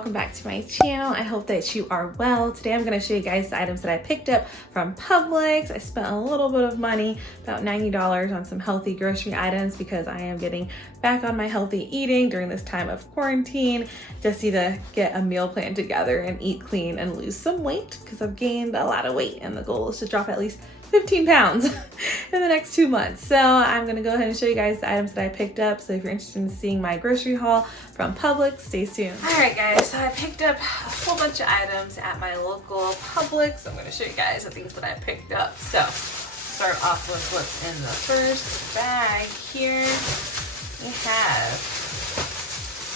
welcome back to my channel. I hope that you are well. Today I'm going to show you guys the items that I picked up from Publix. I spent a little bit of money, about $90 on some healthy grocery items because I am getting back on my healthy eating during this time of quarantine. Just need to get a meal plan together and eat clean and lose some weight because I've gained a lot of weight and the goal is to drop at least 15 pounds in the next 2 months. So I'm gonna go ahead and show you guys the items that I picked up. So if you're interested in seeing my grocery haul from Publix, stay tuned. All right guys, so I picked up a whole bunch of items at my local Publix. I'm gonna show you guys the things that I picked up. So start off with what's in the first bag here. We have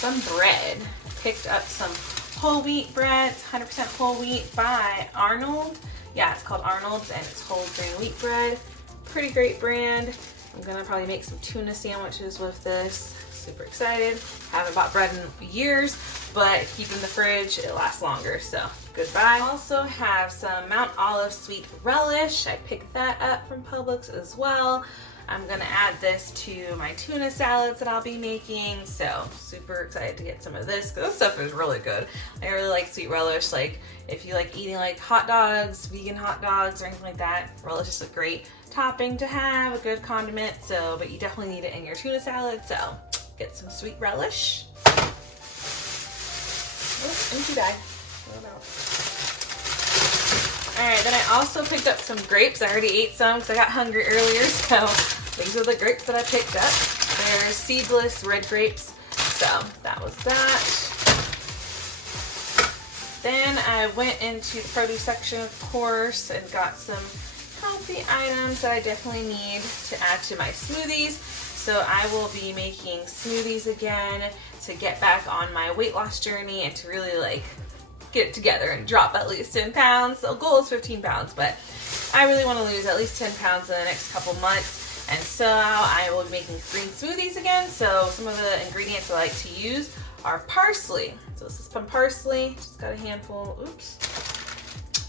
some bread. I picked up some whole wheat bread, 100% whole wheat by Arnold. Yeah, it's called Arnold's and it's whole grain wheat bread. Pretty great brand. I'm gonna probably make some tuna sandwiches with this. Super excited. Haven't bought bread in years, but keep in the fridge, it lasts longer, so goodbye. I also have some Mount Olive sweet relish. I picked that up from Publix as well. I'm gonna add this to my tuna salads that I'll be making. So super excited to get some of this because this stuff is really good. I really like sweet relish. Like if you like eating like hot dogs, vegan hot dogs or anything like that, relish is a great topping to have, a good condiment. So, but you definitely need it in your tuna salad. So get some sweet relish. Oh, empty bag. All right, then I also picked up some grapes. I already ate some because I got hungry earlier, so these are the grapes that I picked up. They're seedless red grapes, so that was that. Then I went into the produce section, of course, and got some healthy items that I definitely need to add to my smoothies. So I will be making smoothies again to get back on my weight loss journey and to really like get it together and drop at least 10 pounds. The goal is 15 pounds, but I really want to lose at least 10 pounds in the next couple months. And so I will be making green smoothies again. So some of the ingredients I like to use are parsley. So this is some parsley, just got a handful. Oops.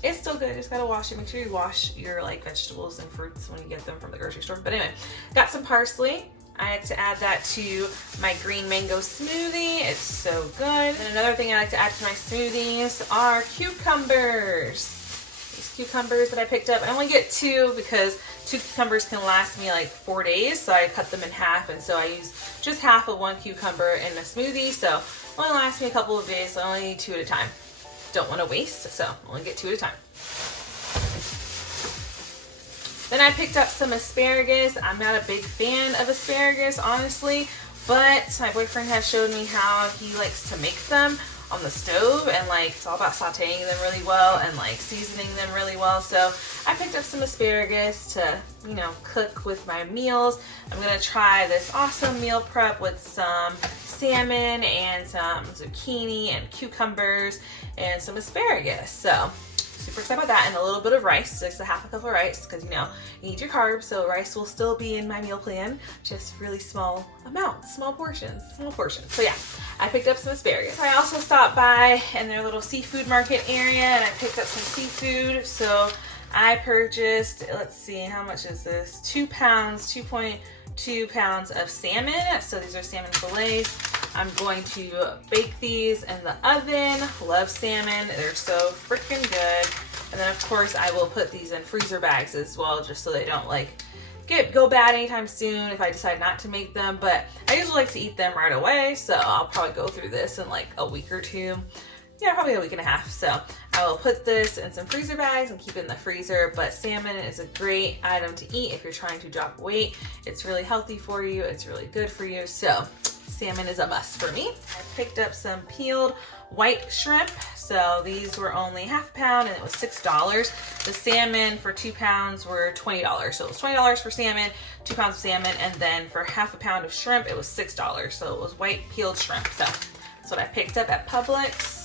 It's still good, just gotta wash it. Make sure you wash your like vegetables and fruits when you get them from the grocery store. But anyway, got some parsley. I like to add that to my green mango smoothie. It's so good. And another thing I like to add to my smoothies are cucumbers. These cucumbers that I picked up, I only get 2 because 2 cucumbers can last me like 4 days. So I cut them in half, and so I use just half of 1 cucumber in a smoothie. So it only lasts me a couple of days, so I only need 2 at a time. Don't want to waste, so only get 2 at a time. Then I picked up some asparagus. I'm not a big fan of asparagus, honestly, but my boyfriend has showed me how he likes to make them on the stove, and like it's all about sauteing them really well and like seasoning them really well. So I picked up some asparagus to, you know, cook with my meals. I'm gonna try this awesome meal prep with some salmon and some zucchini and cucumbers and some asparagus. So super excited about that, and a little bit of rice, just a half a cup of rice, because you know you need your carbs, so rice will still be in my meal plan, just really small amounts, small portions. So yeah, I picked up some asparagus. I also stopped by in their little seafood market area and I picked up some seafood. So I purchased, let's see, how much is this? 2 pounds, 2.2 pounds of salmon. So these are salmon fillets. I'm going to bake these in the oven. Love salmon, they're so freaking good. And then of course I will put these in freezer bags as well, just so they don't like go bad anytime soon if I decide not to make them. But I usually like to eat them right away, so I'll probably go through this in like a week or 2. Yeah, probably a week and a half. So I will put this in some freezer bags and keep it in the freezer. But salmon is a great item to eat if you're trying to drop weight. It's really healthy for you. It's really good for you. So salmon is a must for me. I picked up some peeled white shrimp. So these were only half a pound and it was $6. The salmon for 2 pounds were $20. So it was $20 for salmon, 2 pounds of salmon, and then for half a pound of shrimp, it was $6. So it was white peeled shrimp. So that's what I picked up at Publix.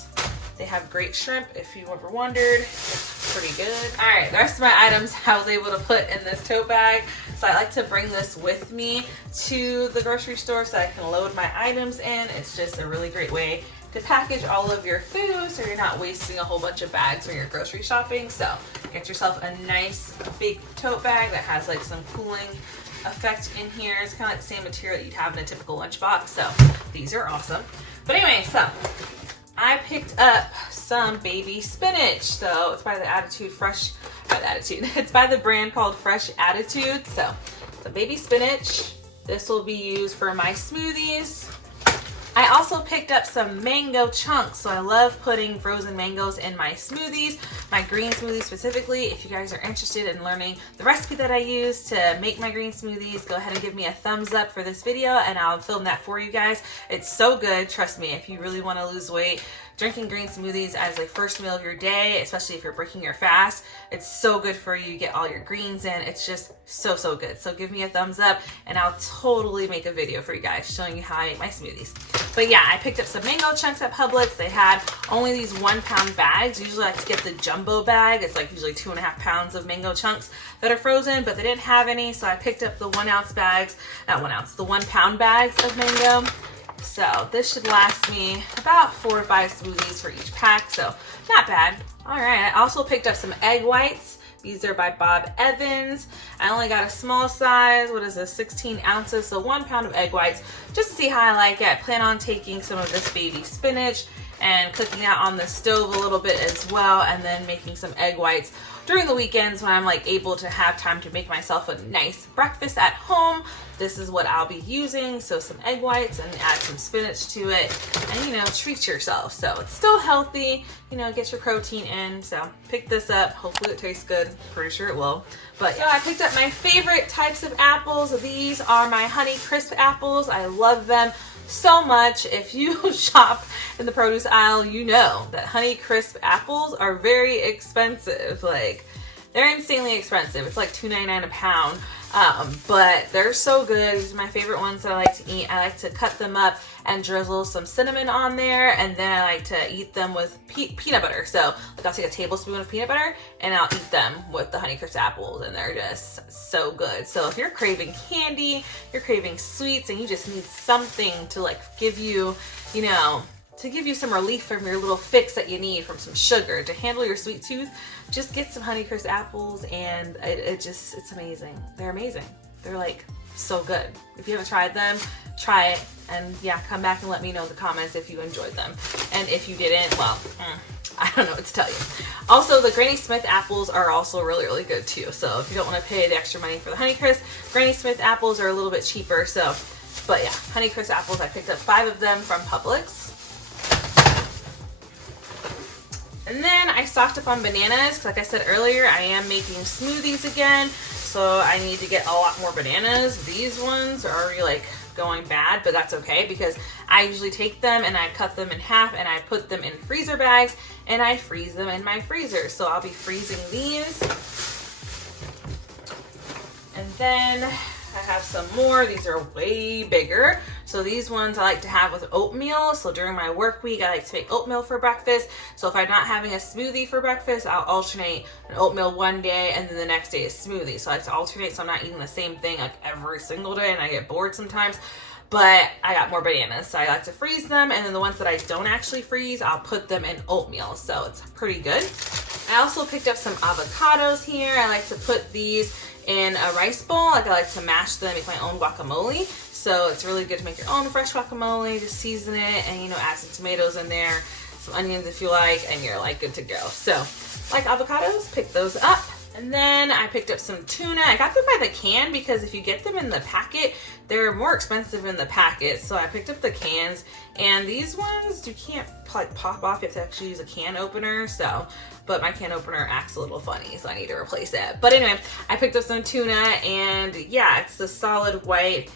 They have great shrimp, if you ever wondered. It's pretty good. All right, the rest of my items I was able to put in this tote bag. So I like to bring this with me to the grocery store so I can load my items in. It's just a really great way to package all of your food so you're not wasting a whole bunch of bags when you're grocery shopping. So get yourself a nice big tote bag that has like some cooling effect in here. It's kind of like the same material that you'd have in a typical lunchbox. So these are awesome. But anyway, so I picked up some baby spinach. So it's by the it's by the brand called Fresh Attitude. So some baby spinach. This will be used for my smoothies. I also picked up some mango chunks. So I love putting frozen mangoes in my smoothies, my green smoothies specifically. If you guys are interested in learning the recipe that I use to make my green smoothies, go ahead and give me a thumbs up for this video and I'll film that for you guys. It's so good, trust me. If you really want to lose weight, drinking green smoothies as a first meal of your day, especially if you're breaking your fast, it's so good for you. You get all your greens in. It's just so, so good. So give me a thumbs up and I'll totally make a video for you guys showing you how I make my smoothies. But yeah, I picked up some mango chunks at Publix. They had only these 1 pound bags. Usually I like to get the jumbo bag. It's like usually 2.5 pounds of mango chunks that are frozen, but they didn't have any. So I picked up the 1 ounce bags, not 1 ounce, the 1 pound bags of mango. So this should last me about 4 to 5 smoothies for each pack. So not bad. All right, I also picked up some egg whites. These are by Bob Evans. I only got a small size. What is this? 16 ounces. So 1 pound of egg whites, just to see how I like it. I plan on taking some of this baby spinach and cooking that on the stove a little bit as well, and then making some egg whites during the weekends when I'm like able to have time to make myself a nice breakfast at home. This is what I'll be using. So some egg whites and add some spinach to it and, you know, treat yourself. So it's still healthy, you know, get your protein in. So pick this up. Hopefully it tastes good. Pretty sure it will. But yeah, I picked up my favorite types of apples. These are my Honey Crisp apples. I love them so much. If you shop in the produce aisle, you know that Honey Crisp apples are very expensive. Like, they're insanely expensive. It's like $2.99 a pound. But they're so good. These are my favorite ones that I like to eat. I like to cut them up and drizzle some cinnamon on there, and then I like to eat them with peanut butter. So like I'll take a tablespoon of peanut butter and I'll eat them with the Honey Crisp apples, and they're just so good. So if you're craving candy, you're craving sweets, and you just need something to like give you, you know, to give you some relief from your little fix that you need from some sugar to handle your sweet tooth, just get some Honey Crisp apples, and it's amazing. They're amazing. They're like so good. If you haven't tried them, try it, and yeah, come back and let me know in the comments if you enjoyed them. And if you didn't, well, I don't know what to tell you. Also, the Granny Smith apples are also really, really good too. So if you don't want to pay the extra money for the Honey Crisp, Granny Smith apples are a little bit cheaper. So, but yeah, Honey Crisp apples, I picked up 5 of them from Publix. And then I stocked up on bananas, because like I said earlier, I am making smoothies again, so I need to get a lot more bananas. These ones are already like going bad, but that's okay, because I usually take them and I cut them in half and I put them in freezer bags and I freeze them in my freezer. So I'll be freezing these. And then I have some more. These are way bigger. So these ones I like to have with oatmeal. So during my work week, I like to make oatmeal for breakfast. So if I'm not having a smoothie for breakfast, I'll alternate an oatmeal one day and then the next day a smoothie. So I like to alternate, so I'm not eating the same thing like every single day, and I get bored sometimes. But I got more bananas, so I like to freeze them, and then the ones that I don't actually freeze, I'll put them in oatmeal. So it's pretty good. I also picked up some avocados here. I like to put these in a rice bowl. Like, I like to mash them, make my own guacamole. So it's really good to make your own fresh guacamole. Just season it and, you know, add some tomatoes in there, some onions if you like, and you're like good to go. So like avocados, pick those up. And then I picked up some tuna. I got them by the can, because if you get them in the packet, they're more expensive in the packet. So I picked up the cans, and these ones you can't like pop off. You have to actually use a can opener. So, but my can opener acts a little funny, so I need to replace it. But anyway, I picked up some tuna, and yeah, it's the solid white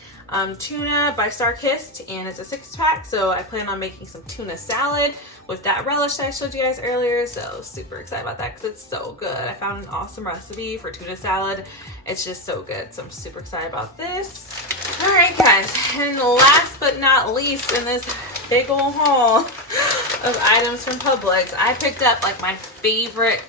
tuna by Starkist, and it's a 6-pack. So I plan on making some tuna salad with that relish that I showed you guys earlier. So super excited about that, because it's so good. I found an awesome recipe for tuna salad. It's just so good. So I'm super excited about this. All right, guys, and last but not least in this big old haul of items from Publix, I picked up like my favorite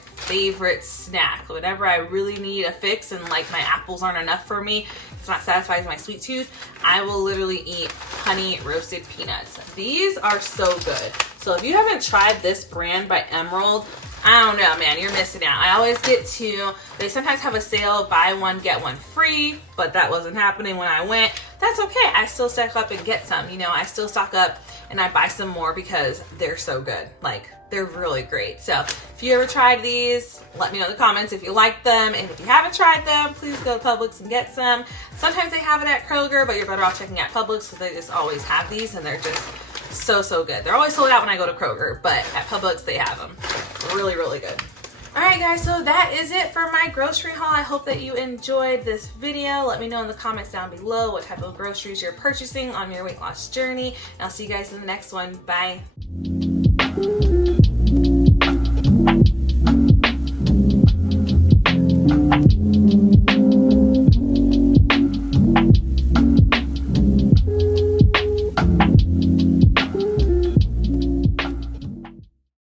snack. Whenever I really need a fix and like my apples aren't enough for me, it's not satisfying my sweet tooth, I will literally eat honey roasted peanuts. These are so good. So if you haven't tried this brand by Emerald, I don't know, man, you're missing out. I always get to, they sometimes have a sale, buy one, get one free, but that wasn't happening when I went. That's okay. I still stock up and get some. You know, I still stock up and I buy some more because they're so good. Like, they're really great. So if you ever tried these, let me know in the comments if you like them. And if you haven't tried them, please go to Publix and get some. Sometimes they have it at Kroger, but you're better off checking out Publix because they just always have these and they're just so good. They're always sold out when I go to Kroger, but at Publix they have them. Really, really good. Alright guys, so that is it for my grocery haul. I hope that you enjoyed this video. Let me know in the comments down below what type of groceries you're purchasing on your weight loss journey. And I'll see you guys in the next one. Bye.